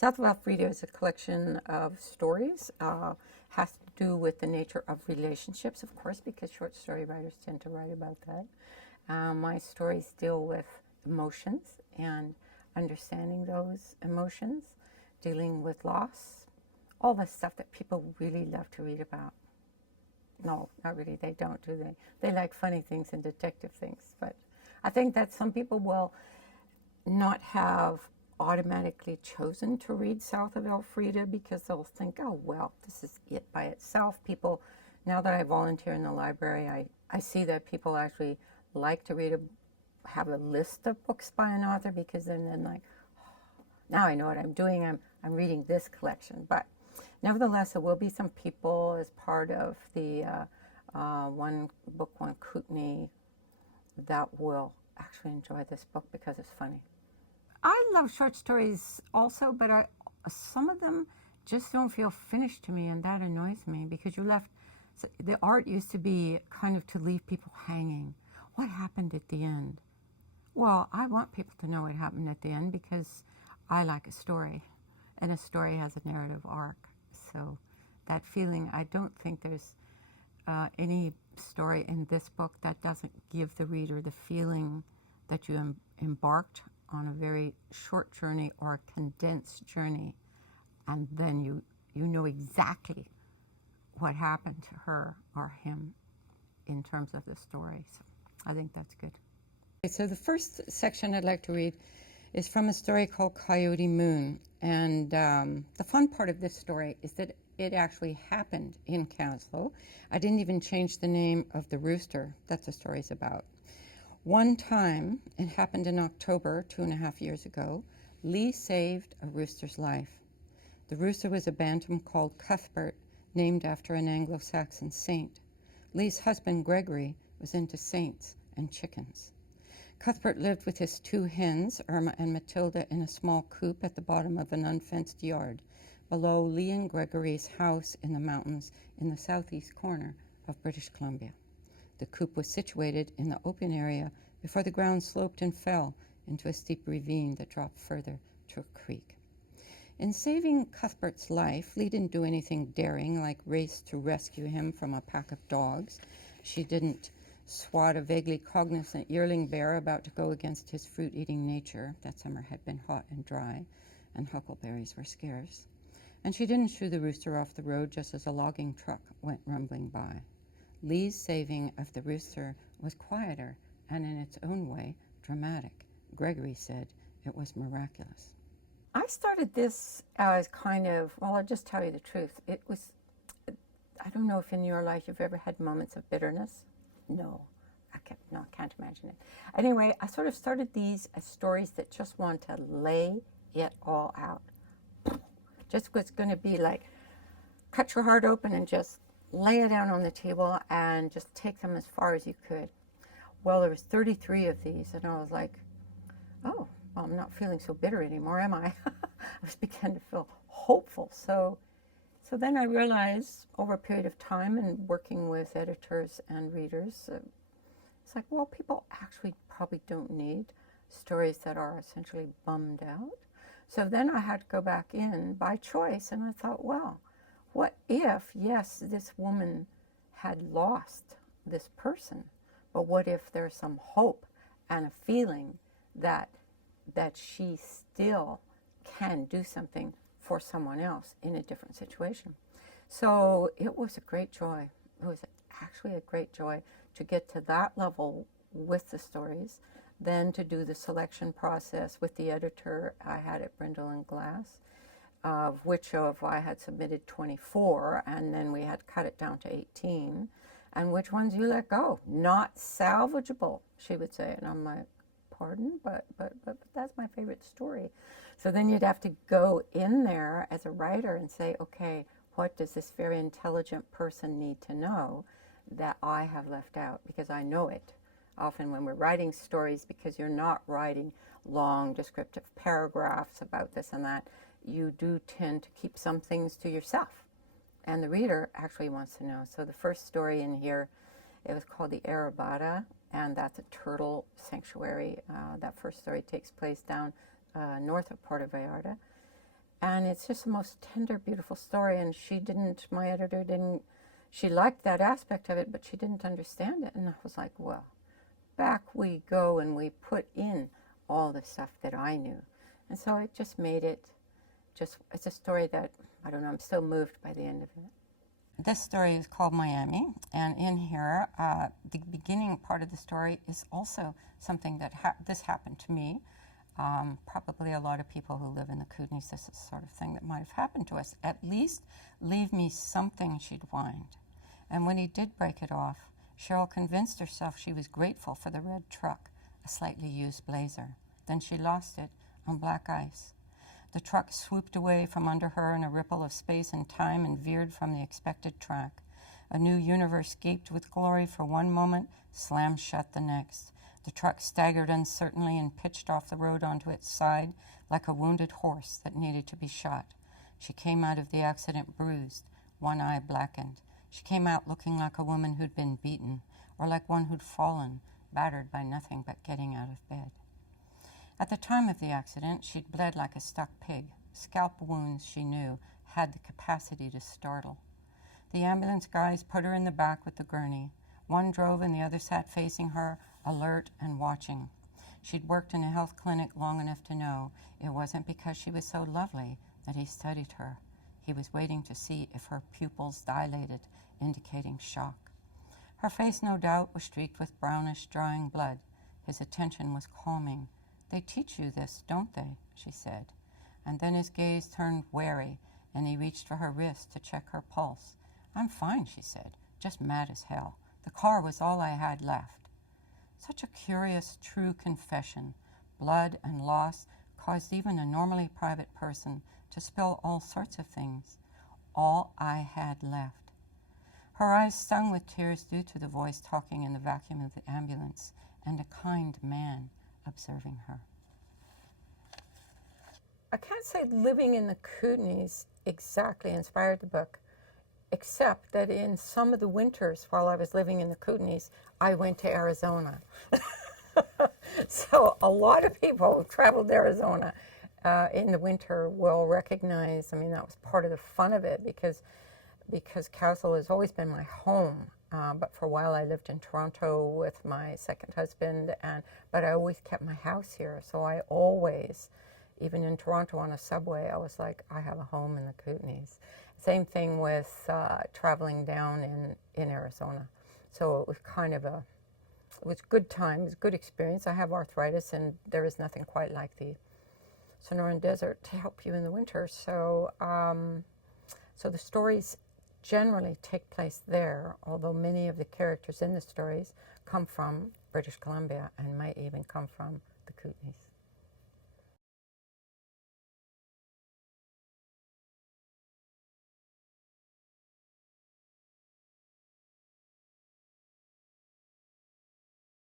South of Elfrida is a collection of stories. Has to do with the nature of relationships, of course, because short story writers tend to write about that. My stories deal with emotions and understanding those emotions, dealing with loss, all the stuff that people really love to read about. No, not really. They don't, do they? They like funny things and detective things. But I think that some people will not have automatically chosen to read South of Elfrida because they'll think, oh, well, this is it by itself. People, now that I volunteer in the library, I see that people actually like to have a list of books by an author because then like, oh, now I know what I'm doing. I'm reading this collection. But nevertheless, there will be some people as part of the Book One Kootenay that will actually enjoy this book because it's funny. I love short stories also, but some of them just don't feel finished to me, and that annoys me because the art used to be kind of to leave people hanging. What happened at the end? Well, I want people to know what happened at the end because I like a story, and a story has a narrative arc. So that feeling, I don't think there's any story in this book that doesn't give the reader the feeling that you embarked on a very short journey or a condensed journey, and then you know exactly what happened to her or him in terms of the story. So I think that's good. Okay, so the first section I'd like to read is from a story called Coyote Moon. And the fun part of this story is that it actually happened in Caslow. I didn't even change the name of the rooster that the story's about. One time, it happened in October 2.5 years ago, Lee saved a rooster's life. The rooster was a bantam called Cuthbert, named after an Anglo-Saxon saint. Lee's husband, Gregory, was into saints and chickens. Cuthbert lived with his 2 hens, Irma and Matilda, in a small coop at the bottom of an unfenced yard, below Lee and Gregory's house in the mountains in the southeast corner of British Columbia. The coop was situated in the open area before the ground sloped and fell into a steep ravine that dropped further to a creek. In saving Cuthbert's life, Lee didn't do anything daring like race to rescue him from a pack of dogs. She didn't swat a vaguely cognizant yearling bear about to go against his fruit-eating nature. That summer had been hot and dry, and huckleberries were scarce. And she didn't shoo the rooster off the road just as a logging truck went rumbling by. Lee's saving of the rooster was quieter and in its own way dramatic. Gregory said it was miraculous. I started this as kind of, well, I'll just tell you the truth. It was, I don't know if in your life you've ever had moments of bitterness. No, can't imagine it. Anyway, I sort of started these as stories that just want to lay it all out. Just was going to be like, cut your heart open and just lay it down on the table and just take them as far as you could. Well, there was 33 of these, and I was like, oh, well, I'm not feeling so bitter anymore, am I? I was beginning to feel hopeful. So then I realized over a period of time and working with editors and readers, it's like, well, people actually probably don't need stories that are essentially bummed out. So then I had to go back in by choice, and I thought, well, what if, yes, this woman had lost this person, but what if there's some hope and a feeling that she still can do something for someone else in a different situation? So it was a great joy. It was actually a great joy to get to that level with the stories, then to do the selection process with the editor I had at Brindle and Glass, of which I had submitted 24, and then we had cut it down to 18, and which ones you let go. Not salvageable, she would say. And I'm like, pardon? But that's my favorite story. So then you'd have to go in there as a writer and say, okay, what does this very intelligent person need to know that I have left out? Because I know it. Often when we're writing stories, because you're not writing long descriptive paragraphs about this and that, you do tend to keep some things to yourself. And the reader actually wants to know. So the first story in here, it was called The Erebata, and that's a turtle sanctuary. That first story takes place down north of Puerto Vallarta. And it's just the most tender, beautiful story. And my editor didn't, she liked that aspect of it, but she didn't understand it. And I was like, well, back we go, and we put in all the stuff that I knew. And so it just made it, it's a story that, I don't know, I'm still moved by the end of it. This story is called Miami, and in here, the beginning part of the story is also something that this happened to me. Probably a lot of people who live in the Kootenays, this is the sort of thing that might have happened to us. At least leave me something, she'd whined. And when he did break it off, Cheryl convinced herself she was grateful for the red truck, a slightly used blazer. Then she lost it on black ice. The truck swooped away from under her in a ripple of space and time and veered from the expected track. A new universe gaped with glory for one moment, slammed shut the next. The truck staggered uncertainly and pitched off the road onto its side like a wounded horse that needed to be shot. She came out of the accident bruised, one eye blackened. She came out looking like a woman who'd been beaten, or like one who'd fallen, battered by nothing but getting out of bed. At the time of the accident, she'd bled like a stuck pig. Scalp wounds, she knew, had the capacity to startle. The ambulance guys put her in the back with the gurney. One drove and the other sat facing her, alert and watching. She'd worked in a health clinic long enough to know it wasn't because she was so lovely that he studied her. He was waiting to see if her pupils dilated, indicating shock. Her face, no doubt, was streaked with brownish, drying blood. His attention was calming. "They teach you this, don't they?" she said. And then his gaze turned wary, and he reached for her wrist to check her pulse. "I'm fine," she said, "just mad as hell. The car was all I had left." Such a curious, true confession. Blood and loss caused even a normally private person to spill all sorts of things. All I had left. Her eyes stung with tears due to the voice talking in the vacuum of the ambulance, and a kind man observing her. I can't say living in the Kootenays exactly inspired the book, except that in some of the winters while I was living in the Kootenays, I went to Arizona. So a lot of people who traveled to Arizona in the winter will recognize, that was part of the fun of it, because Castle has always been my home. But for a while I lived in Toronto with my second husband, but I always kept my house here. So I always, even in Toronto on a subway, I was like, I have a home in the Kootenays. Same thing with traveling down in Arizona. So it was kind of it was good time, it was a good experience. I have arthritis, and there is nothing quite like the Sonoran Desert to help you in the winter. So, so the stories generally take place there, although many of the characters in the stories come from British Columbia and might even come from the Kootenays.